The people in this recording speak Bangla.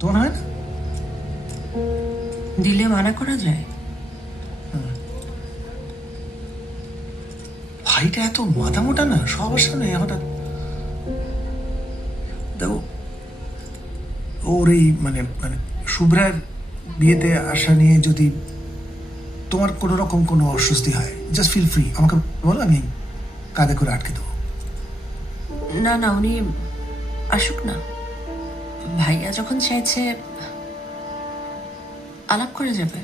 তোমার হয় না? দিলে মানা করা যায়? ভাইটা এত মাথা মোটা না, সবার সামনে হঠাৎ দেখো ওর এই মানে মানে শুভ্রার বিয়েতে আসা নিয়ে যদি তোমার কোনো রকম কোনো অস্বস্তি হয়, জাস্ট ফিল ফ্রি, আমাকে বলো, আমি কাঁধে করে আটকে দেবো। না না, উনি আসুক না। ভাইয়া যখন চাইছে আলাপ করে যাবে।